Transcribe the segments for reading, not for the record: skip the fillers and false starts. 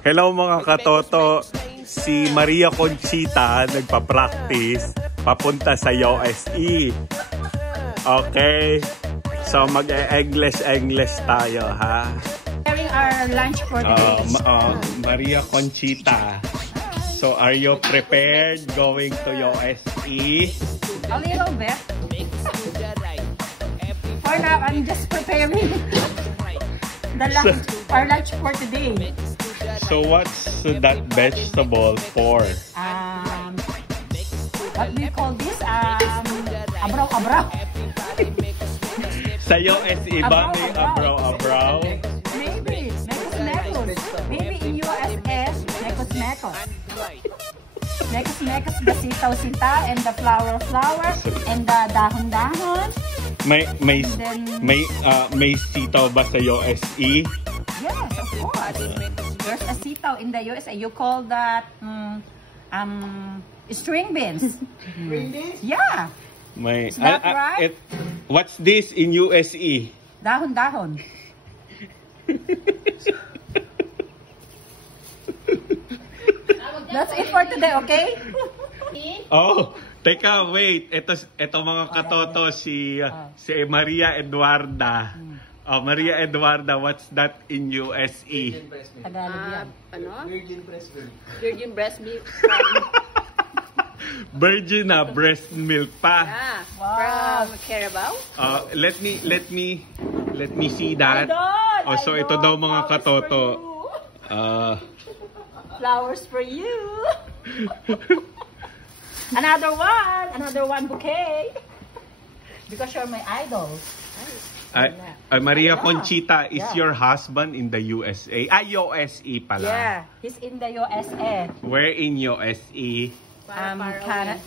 Hello mga katoto, si Maria Conchita nagpa-practice papunta sa USE. Okay, so mag-English tayo ha. Having our lunch for today. Maria Conchita, so are you prepared going to USE? A little bit. For now, I'm just preparing our lunch for today. So what's that vegetable for? What do you call this? Abraw. Sa USE ba may abraw? Maybe. Mekos. Maybe in USA, mekos. Mekos, the sitaw, and the flower, and the dahon. May sitaw ba sa USE? Yes, of course. There's a sitaw in the USA. You call that string beans. Really? Yeah. Is that right? What's this in USA? Dahon. That's it for today, okay? Oh, teka, wait. Ito mga katoto, si Maria Eduarda. Maria Eduarda, what's that in USA? Virgin breast milk. Virgin na breast milk pa. Yeah. Wow. From Carabao. Let me see that. So ito daw mga katoto. Flowers for you. Another one bouquet. Because you're my idol. Maria Conchita, is your husband in the USA? USA pala. Yeah, he's in the USA. Where in USA?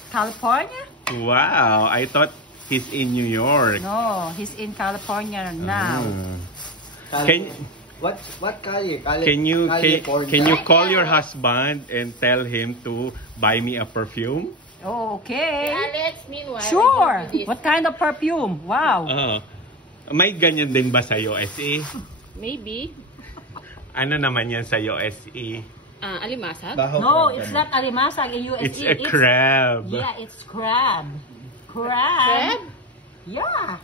California. Wow, I thought he's in New York. No, he's in California now. What Cali? Can you call your husband and tell him to buy me a perfume? Oh, okay. Alex, meanwhile. Sure. What kind of perfume? Wow. May ganyan din ba sa USA? Maybe. Ano naman yan sa USA? Alimasag? No, it's not alimasag in USA. It's a crab. Yeah, it's crab. Crab? Yeah.